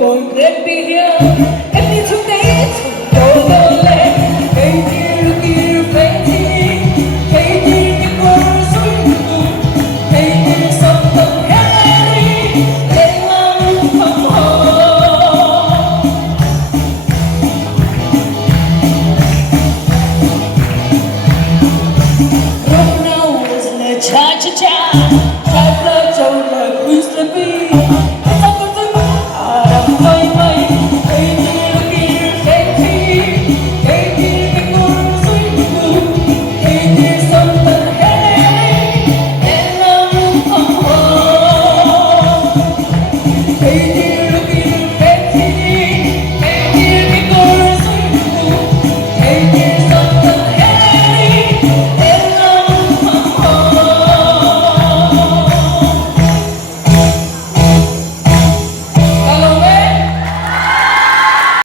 Con lên bi em đi xuống đấy đồ đồ lên cây kia phải đi cây kia con suối cây kia sông tông hết đi lên lăng không hồ Roma was la cha cha cha